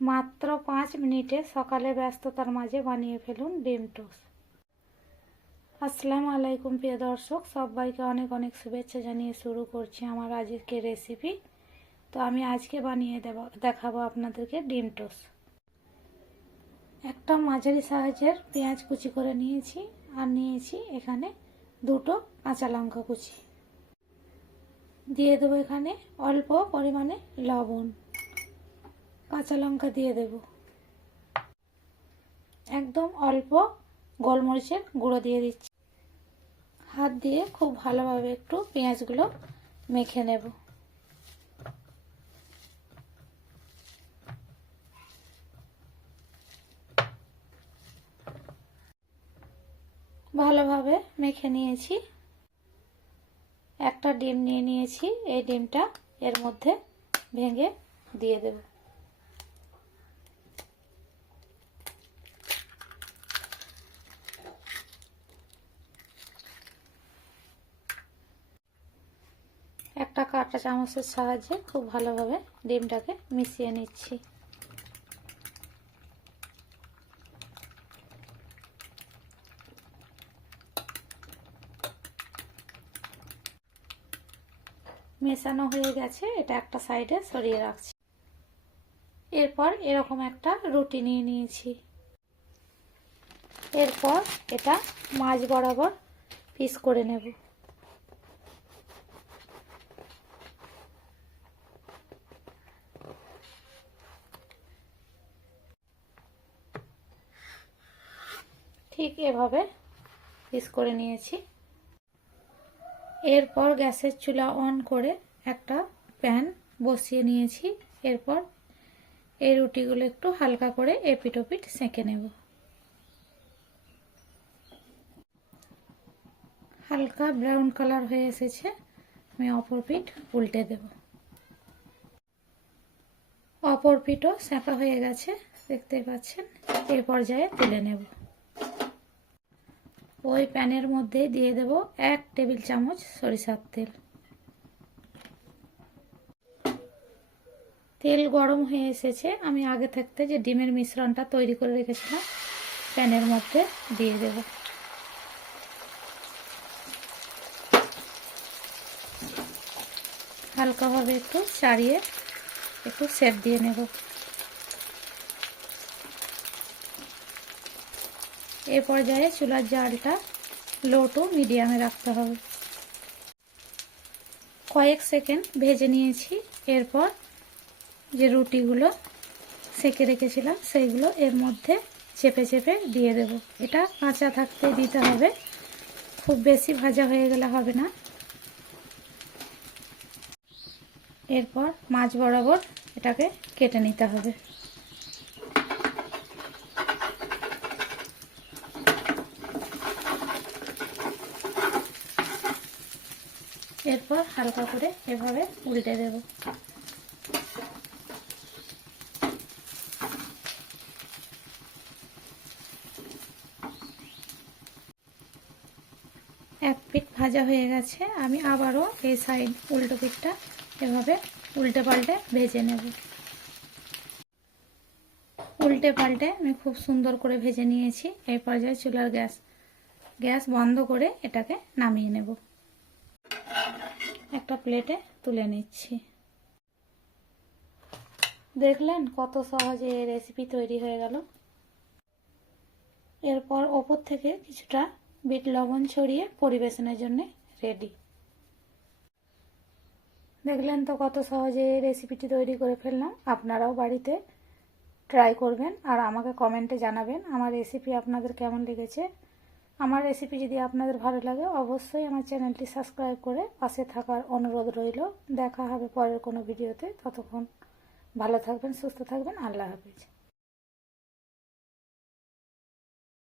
মাত্র 5 মিনিটে সকালে ব্যস্ততার মাঝে বানিয়ে ফেলুন ডিম টোস্ট। আসসালামু আলাইকুম প্রিয় দর্শক, সবাইকে অনেক অনেক শুভেচ্ছা জানিয়ে শুরু করছি আমার আজকের রেসিপি। তো আমি আজকে বানিয়ে দেখাবো আপনাদেরকে ডিম টোস্ট। একটা মাঝারি সাইজের পেঁয়াজ কুচি করে নিয়েছি, আর নিয়েছি এখানে 2টো কাঁচা লঙ্কা কুচি। দিয়ে দেবো এখানে অল্প পরিমাণে লবণ, কাঁচা লঙ্কা দিয়ে দেব, একদম অল্প গোলমরিচের গুঁড়ো দিয়ে দিচ্ছি। হাত দিয়ে খুব ভালোভাবে একটু পেঁয়াজগুলো মেখে নেব। ভালোভাবে মেখে নিয়েছি। একটা ডিম নিয়ে নিয়েছি, এই ডিমটা এর মধ্যে ভেঙে দিয়ে দেব। একটা কাঁটা চামচের সাহায্যে খুব ভালোভাবে ডিমটাকে মিশিয়ে নিচ্ছি। মেশানো হয়ে গেছে, এটা একটা সাইডে সরিয়ে রাখছি। এরপর এরকম একটা রুটি নিয়ে নিয়েছি। এরপর এটা মাঝ বরাবর পিস করে নেব। ঠিক এভাবে পিস করে নিয়েছি। এরপর গ্যাসের চুলা অন করে একটা প্যান বসিয়ে নিয়েছি। এরপর এই রুটিগুলো একটু হালকা করে এপিট ওপিট সেঁকে নেব। হালকা ব্রাউন কালার হয়ে এসেছে, আমি অপর পিঠ উল্টে দেব। অপর পিঠও সেঁকা হয়ে গেছে, দেখতে পাচ্ছেন। এই পর্যায়ে তুলে নেব। ওই প্যানের মধ্যে দিয়ে দেব 1 টেবিল চামচ সরিষার তেল। তেল গরম হয়ে এসেছে, আমি আগে থাকতে যে ডিমের মিশ্রণটা তৈরি করে রেখেছিলাম প্যানের মধ্যে দিয়ে দেব। হালকাভাবে একটু চাড়িয়ে একটু সেট দিয়ে নেব। এ পর্যায়ে চুলার জালটা লো টু মিডিয়ামে রাখতে হবে। কয়েক সেকেন্ড ভেজে নিয়েছি। এরপর যে রুটিগুলো সেঁকে রেখেছিলাম সেইগুলো এর মধ্যে চেপে চেপে দিয়ে দেব। এটা কাঁচা থাকতে দিতে হবে, খুব বেশি ভাজা হয়ে গেলে হবে না। এরপর মাঝ বরাবর এটাকে কেটে নিতে হবে। এরপর হালকা করে এভাবে উল্টে দেব। এক পিঠ ভাজা হয়ে গেছে, আমি আবারও এই সাইড উল্টো পিঠটা এভাবে উল্টে পাল্টে ভেজে নেব। উল্টে পাল্টে আমি খুব সুন্দর করে ভেজে নিয়েছি। এই পর্যায়ে চুলার গ্যাস বন্ধ করে এটাকে নামিয়ে নেব। একটা প্লেটে তুলে নিচ্ছি। দেখলেন কত সহজে এই রেসিপি তৈরি হয়ে গেল। এরপর ওপর থেকে কিছুটা বিট লবণ ছড়িয়ে পরিবেশনের জন্য রেডি। দেখলেন তো কত সহজে এই রেসিপিটি তৈরি করে ফেললাম। আপনারাও বাড়িতে ট্রাই করবেন আর আমাকে কমেন্টে জানাবেন আমার রেসিপি আপনাদের কেমন লেগেছে। আমার রেসিপি যদি আপনাদের ভালো লাগে অবশ্যই আমার চ্যানেলটি সাবস্ক্রাইব করে পাশে থাকার অনুরোধ রইল। দেখা হবে পরের কোনো ভিডিওতে। ততক্ষণ ভালো থাকবেন, সুস্থ থাকবেন। আল্লাহ হাফেজ।